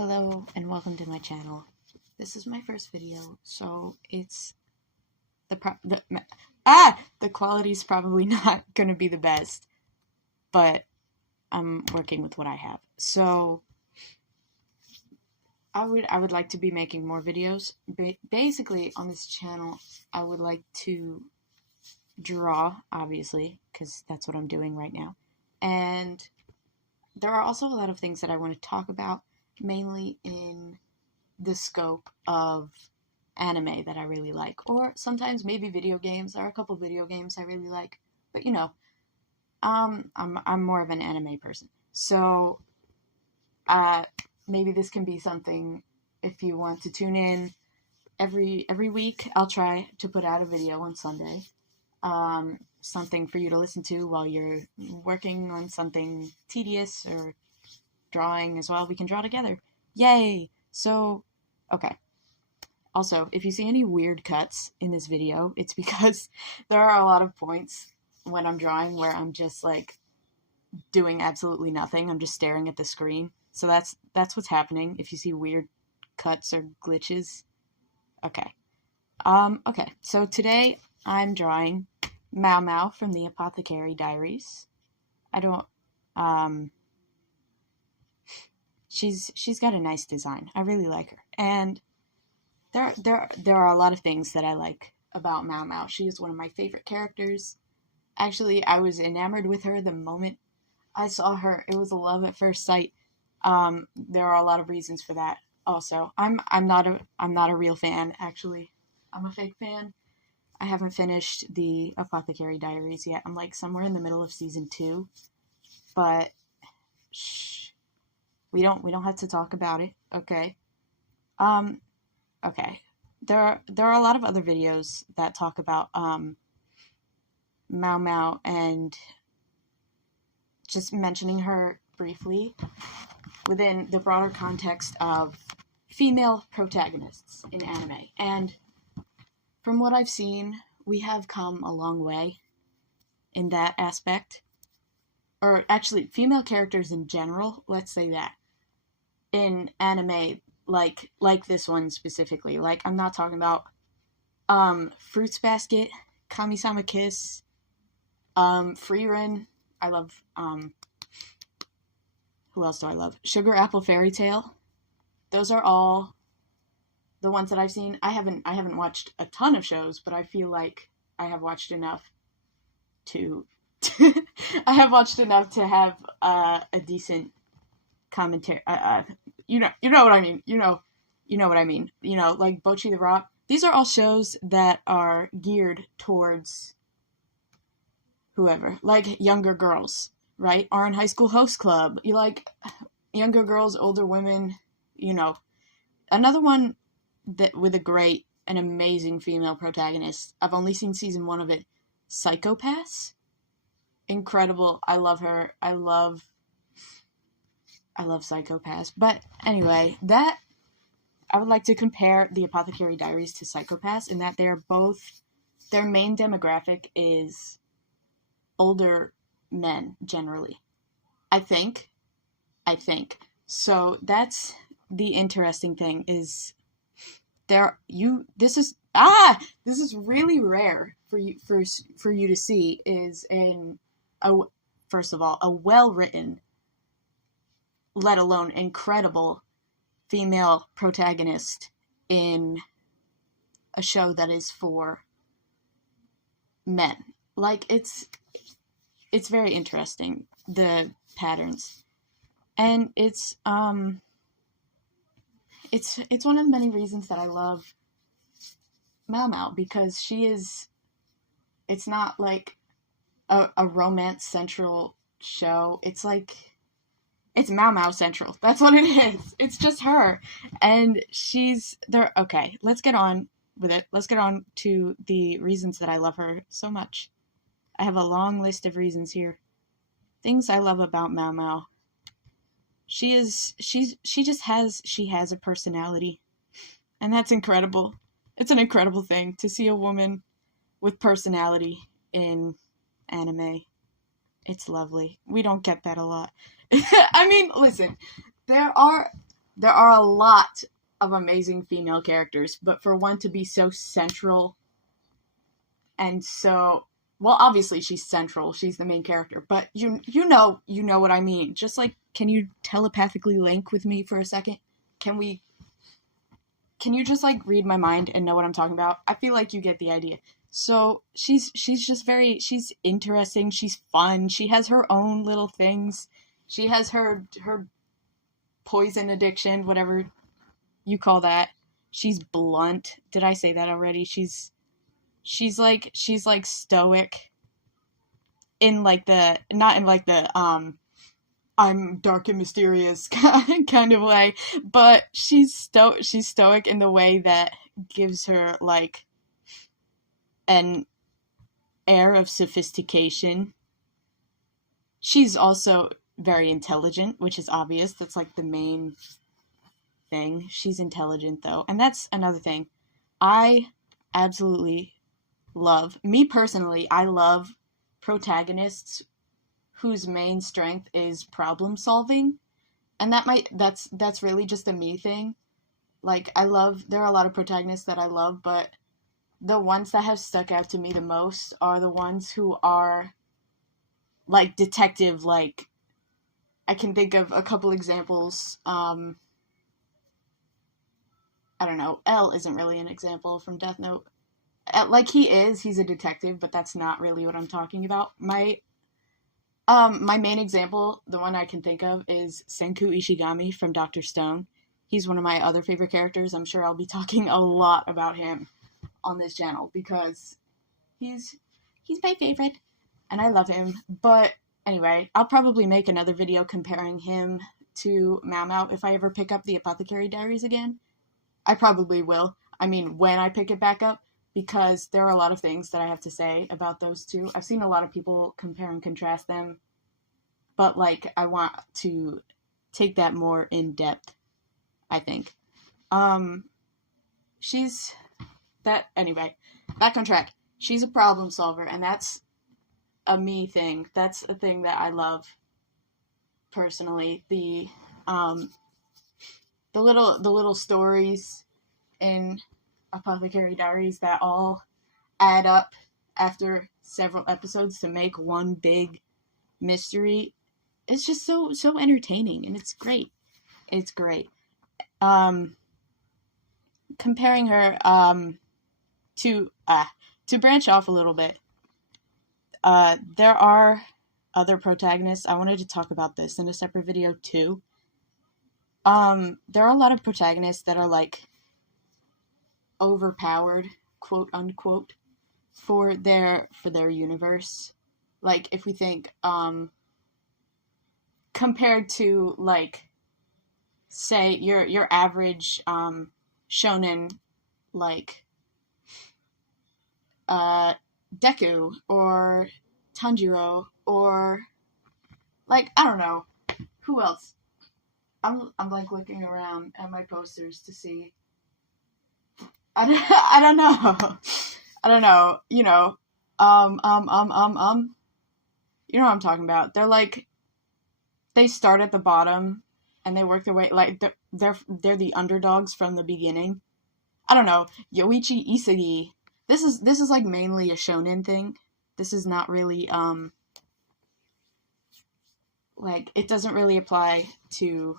Hello and welcome to my channel. This is my first video, so it's the quality's probably not gonna be the best, but I'm working with what I have. So I would like to be making more videos. Basically, on this channel, I would like to draw, obviously, because that's what I'm doing right now. And there are also a lot of things that I want to talk about, mainly in the scope of anime that I really like, or sometimes maybe video games. There are a couple video games I really like, but I'm more of an anime person. So maybe this can be something if you want to tune in every week. I'll try to put out a video on Sunday. Something for you to listen to while you're working on something tedious or drawing as well. We can draw together. Yay! So, okay. Also, if you see any weird cuts in this video, it's because there are a lot of points when I'm drawing where I'm just like doing absolutely nothing. I'm just staring at the screen. So that's what's happening if you see weird cuts or glitches. Okay. Okay. So today I'm drawing Maomao from the Apothecary Diaries. She's got a nice design. I really like her. And there are a lot of things that I like about Maomao. She is one of my favorite characters. Actually, I was enamored with her the moment I saw her. It was a love at first sight. There are a lot of reasons for that. Also, I'm not a real fan, actually. I'm a fake fan. I haven't finished the Apothecary Diaries yet. I'm like somewhere in the middle of season 2. But shh. We don't have to talk about it, okay? Okay. There are a lot of other videos that talk about Maomao and just mentioning her briefly within the broader context of female protagonists in anime. And from what I've seen, we have come a long way in that aspect. Or actually, female characters in general, let's say that. In anime, like this one specifically. Like, I'm not talking about Fruits Basket, Kami-sama Kiss, Frieren. I love who else do I love? Sugar Apple Fairy Tale. Those are all the ones that I've seen. I haven't watched a ton of shows, but I feel like I have watched enough to I have watched enough to have a decent commentary. You know what I mean. You know what I mean. Like Bocchi the Rock. These are all shows that are geared towards whoever, like younger girls, right? Or in High School Host Club. You like younger girls, older women. Another one that with a great and amazing female protagonist. I've only seen season 1 of it. Psycho-Pass. Incredible. I love her. I love Psycho-Pass. But anyway, I would like to compare the Apothecary Diaries to Psycho-Pass in that their main demographic is older men, generally. I think. So that's the interesting thing is this is really rare for you to see is first of all, a well-written, let alone incredible female protagonist in a show that is for men. Like, it's very interesting, the patterns. And it's one of the many reasons that I love Maomao, because it's not like a romance central show. It's like, it's Maomao central. That's what it is. It's just her. And she's there. Okay, let's get on with it. Let's get on to the reasons that I love her so much. I have a long list of reasons here. Things I love about Maomao. She has a personality. And that's incredible. It's an incredible thing to see a woman with personality in anime. It's lovely. We don't get that a lot. I mean, listen, there are there are a lot of amazing female characters, but for one to be so central and so, well, obviously she's central, she's the main character, but you know what I mean. Just like, can you telepathically link with me for a second? Can you just like read my mind and know what I'm talking about? I feel like you get the idea. So she's just she's interesting, she's fun, she has her own little things. She has her poison addiction, whatever you call that. She's blunt. Did I say that already? She's like stoic in like the, not in like the I'm dark and mysterious kind of way, but she's stoic in the way that gives her like an air of sophistication. She's also very intelligent, which is obvious. That's like the main thing. She's intelligent though, and that's another thing. I absolutely love, me personally, I love protagonists whose main strength is problem solving. And that's really just a me thing. Like, there are a lot of protagonists that I love, but the ones that have stuck out to me the most are the ones who are like detective, like, I can think of a couple examples. I don't know, L isn't really an example from Death Note. Like, he's a detective, but that's not really what I'm talking about. My main example, the one I can think of, is Senku Ishigami from Dr. Stone. He's one of my other favorite characters. I'm sure I'll be talking a lot about him on this channel because he's my favorite and I love him. But anyway, I'll probably make another video comparing him to Maomao if I ever pick up the Apothecary Diaries again. I probably will. I mean, when I pick it back up, because there are a lot of things that I have to say about those two. I've seen a lot of people compare and contrast them, but like, I want to take that more in depth, I think. Anyway, back on track. She's a problem solver, and that's a me thing. That's a thing that I love personally. The little stories in Apothecary Diaries that all add up after several episodes to make one big mystery. It's just so entertaining, and it's great. It's great. Comparing her to branch off a little bit. There are other protagonists. I wanted to talk about this in a separate video too. There are a lot of protagonists that are like overpowered, quote unquote, for their universe. Like, if we think compared to, like, say your average shonen, like Deku or Tanjiro, or like, I don't know, who else? I'm like looking around at my posters to see. I don't know. I don't know. You know, you know what I'm talking about. They're like, they start at the bottom and they work their way, like, they're the underdogs from the beginning. I don't know. Yoichi Isagi. This is like mainly a shonen thing. This is not really like, it doesn't really apply to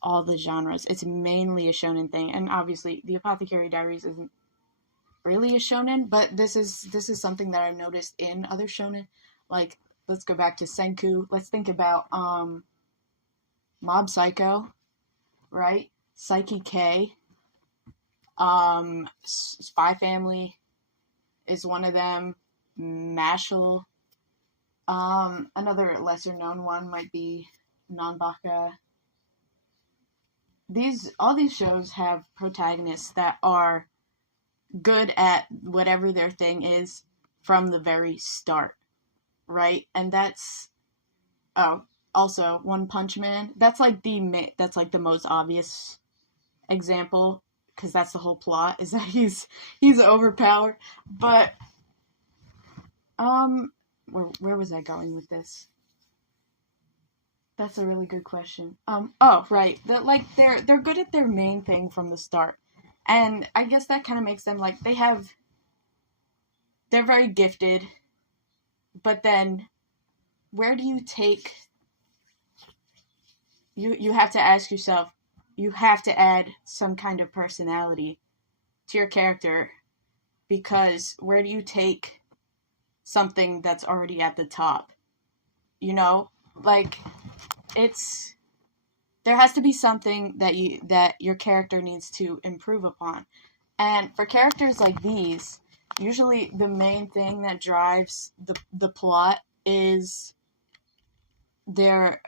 all the genres. It's mainly a shonen thing, and obviously the Apothecary Diaries isn't really a shonen, but this is something that I've noticed in other shonen. Like, let's go back to Senku. Let's think about Mob Psycho, right? Psyche K. Spy Family is one of them. Mashal. Another lesser known one might be Nanbaka. All these shows have protagonists that are good at whatever their thing is from the very start, right? And that's, also One Punch Man. That's like the most obvious example, because that's the whole plot, is that he's overpowered. But where was I going with this? That's a really good question. Oh, right. They're good at their main thing from the start. And I guess that kind of makes them like they're very gifted, but then where do you take you have to ask yourself, you have to add some kind of personality to your character, because where do you take something that's already at the top? You know? Like, it's there has to be something that your character needs to improve upon. And for characters like these, usually the main thing that drives the plot is their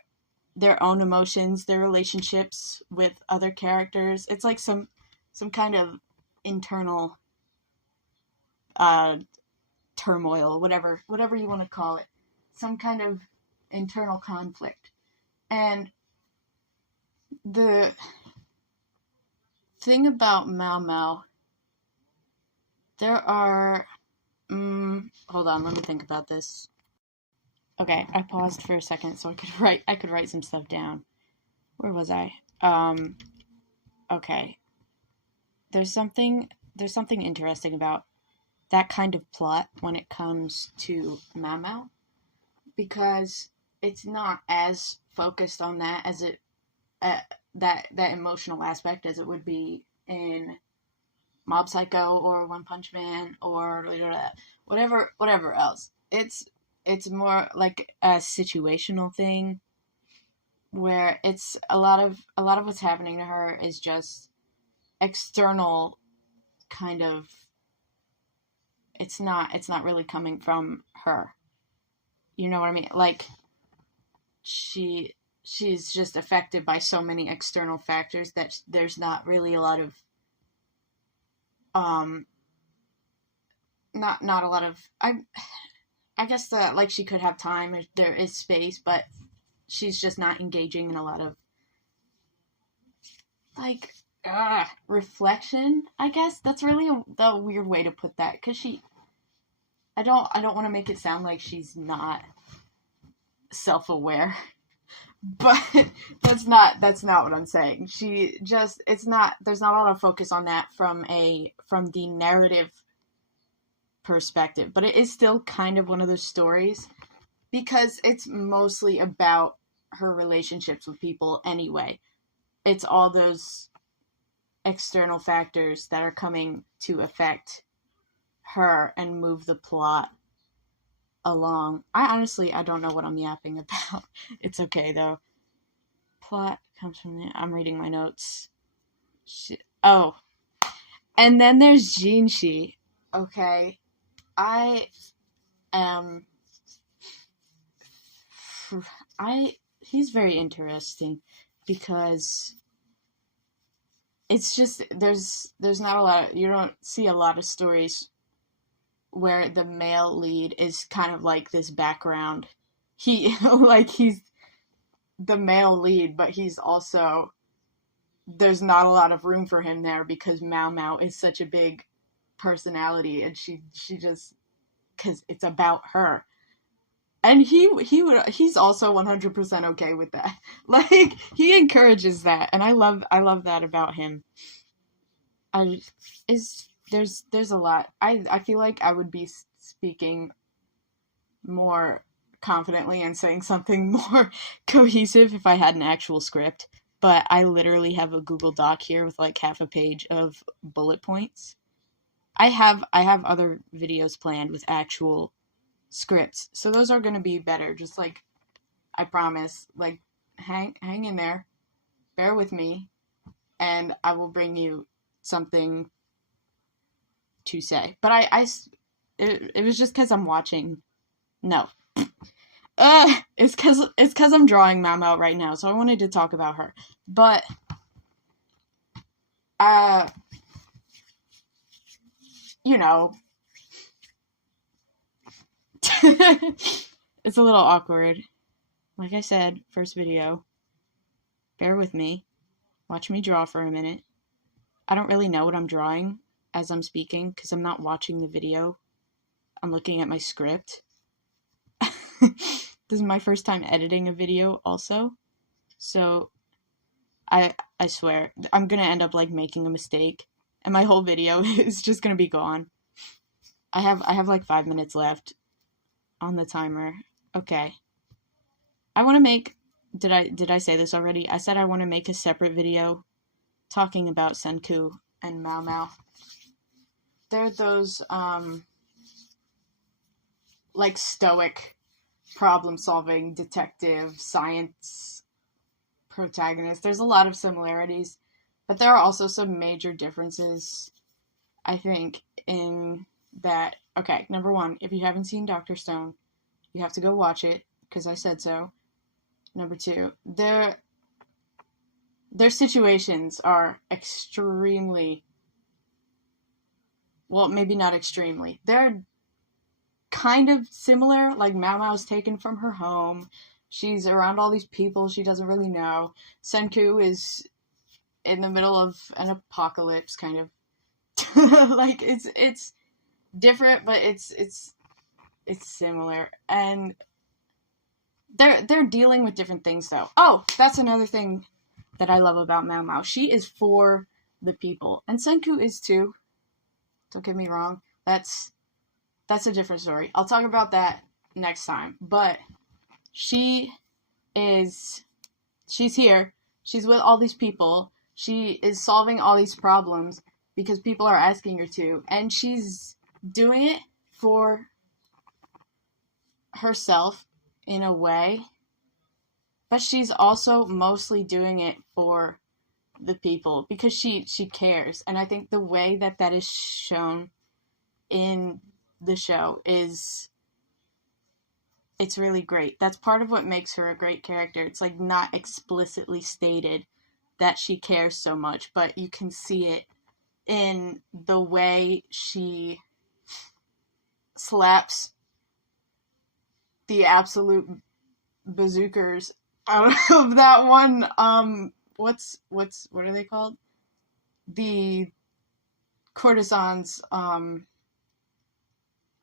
their own emotions, their relationships with other characters. It's like some kind of internal uh turmoil, whatever you want to call it. Some kind of internal conflict. And the thing about Maomao, there are hold on, let me think about this. Okay, I paused for a second so I could write some stuff down. Where was I? Okay. There's something interesting about that kind of plot when it comes to Maomao, because it's not as focused on that as it that emotional aspect as it would be in Mob Psycho or One Punch Man or whatever else. It's more like a situational thing where it's a lot of what's happening to her is just external kind of. It's not really coming from her. You know what I mean? Like, she's just affected by so many external factors that there's not really a lot of um not a lot of I guess that, like, she could have time, there is space, but she's just not engaging in a lot of like reflection. I guess that's really the weird way to put that, because I don't want to make it sound like she's not self-aware, but that's not what I'm saying. She just it's not There's not a lot of focus on that from the narrative perspective, but it is still kind of one of those stories because it's mostly about her relationships with people anyway. It's all those external factors that are coming to affect her and move the plot along. I don't know what I'm yapping about. It's okay though. Plot comes from I'm reading my notes. Oh, and then there's Jinshi. Okay, I am. He's very interesting because it's just there's not a lot. You don't see a lot of stories where the male lead is kind of like this background. He's the male lead, but he's also, there's not a lot of room for him there because Maomao is such a big personality, and she just, because it's about her. And he's also 100% okay with that. Like, he encourages that, and I love that about him. There's a lot. I feel like I would be speaking more confidently and saying something more cohesive if I had an actual script, but I literally have a Google Doc here with like half a page of bullet points. I have other videos planned with actual scripts, so those are going to be better. Just like, I promise, like, hang in there, bear with me, and I will bring you something to say. But it was just because I'm watching. No, it's because I'm drawing Maomao right now, so I wanted to talk about her. But you know, it's a little awkward. Like I said, first video. Bear with me. Watch me draw for a minute. I don't really know what I'm drawing as I'm speaking because I'm not watching the video. I'm looking at my script. This is my first time editing a video also. So I swear I'm gonna end up like making a mistake, and my whole video is just gonna be gone. I have like 5 minutes left on the timer. Okay. I want to make. Did I say this already? I said I want to make a separate video talking about Senku and Maomao. They're those like stoic, problem-solving detective science protagonists. There's a lot of similarities, but there are also some major differences, I think, in that. Okay, number one, if you haven't seen Dr. Stone, you have to go watch it, because I said so. Number two, their situations are extremely, well, maybe not extremely. They're kind of similar. Like, Maomao's taken from her home. She's around all these people she doesn't really know. Senku is in the middle of an apocalypse, kind of. Like, it's different, but it's similar. And they're dealing with different things, though. Oh, that's another thing that I love about Maomao. She is for the people, and Senku is too. Don't get me wrong. That's a different story. I'll talk about that next time. But she's here. She's with all these people. She is solving all these problems because people are asking her to, and she's doing it for herself in a way, but she's also mostly doing it for the people because she cares. And I think the way that is shown in the show it's really great. That's part of what makes her a great character. It's like not explicitly stated that she cares so much, but you can see it in the way she slaps the absolute bazookas out of that one, what are they called? The courtesans, I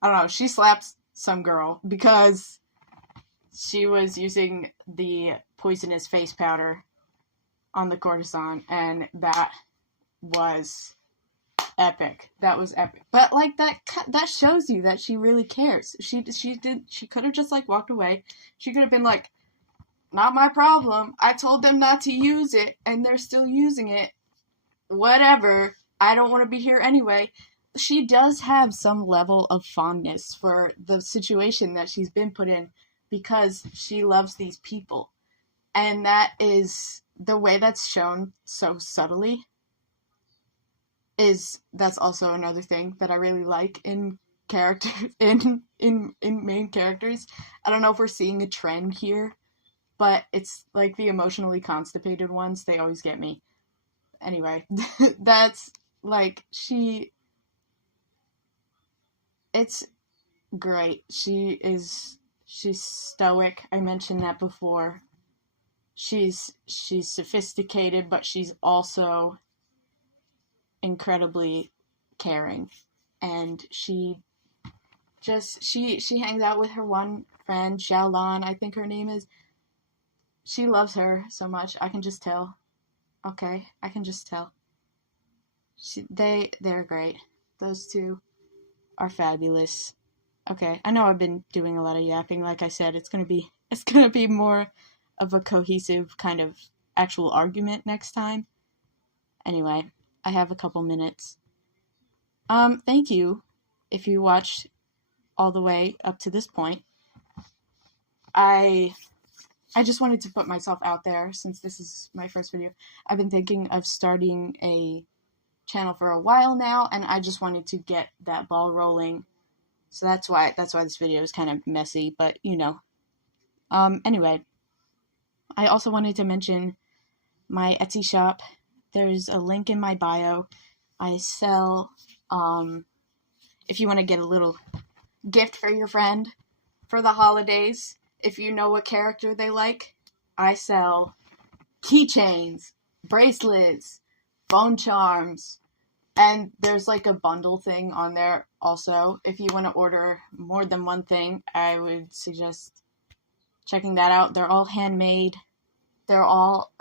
don't know, she slaps some girl because she was using the poisonous face powder on the courtesan, and that was epic. That was epic. But like that shows you that she really cares. She could have just like walked away. She could have been like, not my problem. I told them not to use it and they're still using it. Whatever. I don't want to be here anyway. She does have some level of fondness for the situation that she's been put in because she loves these people. And that is the way that's shown so subtly. That's also another thing that I really like in character in main characters. I don't know if we're seeing a trend here, but it's like the emotionally constipated ones, they always get me. Anyway, that's like it's great. She's stoic. I mentioned that before. She's sophisticated, but she's also incredibly caring, and she hangs out with her one friend, Xiaolan, I think her name is. She loves her so much. I can just tell. Okay, I can just tell. They're great. Those two are fabulous. Okay, I know I've been doing a lot of yapping. Like I said, it's gonna be more of a cohesive kind of actual argument next time. Anyway, I have a couple minutes. Thank you if you watched all the way up to this point. I just wanted to put myself out there since this is my first video. I've been thinking of starting a channel for a while now, and I just wanted to get that ball rolling. So that's why this video is kind of messy, but you know. Anyway, I also wanted to mention my Etsy shop. There's a link in my bio. I sell, if you want to get a little gift for your friend for the holidays, if you know what character they like, I sell keychains, bracelets, phone charms, and there's like a bundle thing on there also. If you want to order more than one thing, I would suggest checking that out. They're all handmade. They're all,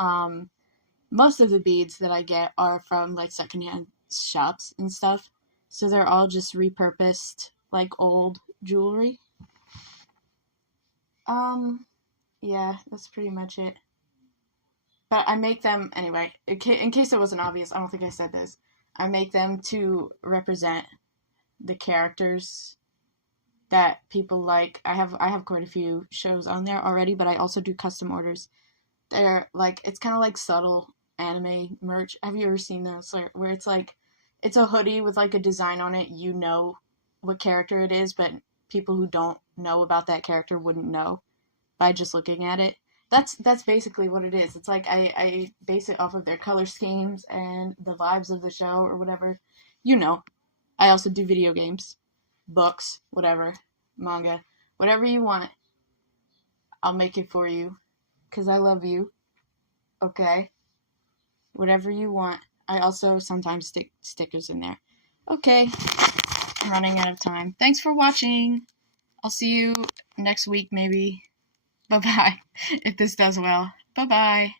most of the beads that I get are from, like, secondhand shops and stuff. So they're all just repurposed, like, old jewelry. Yeah, that's pretty much it. But I make them, anyway, in case it wasn't obvious, I don't think I said this. I make them to represent the characters that people like. I have quite a few shows on there already, but I also do custom orders. They're like, it's kind of like subtle anime merch. Have you ever seen those where it's like, it's a hoodie with like a design on it, you know what character it is, but people who don't know about that character wouldn't know by just looking at it. That's basically what it is. It's like I base it off of their color schemes and the vibes of the show or whatever. You know. I also do video games, books, whatever, manga, whatever you want. I'll make it for you, 'cause I love you. Okay? Whatever you want. I also sometimes stick stickers in there. Okay. I'm running out of time. Thanks for watching. I'll see you next week maybe. Bye-bye. If this does well. Bye-bye.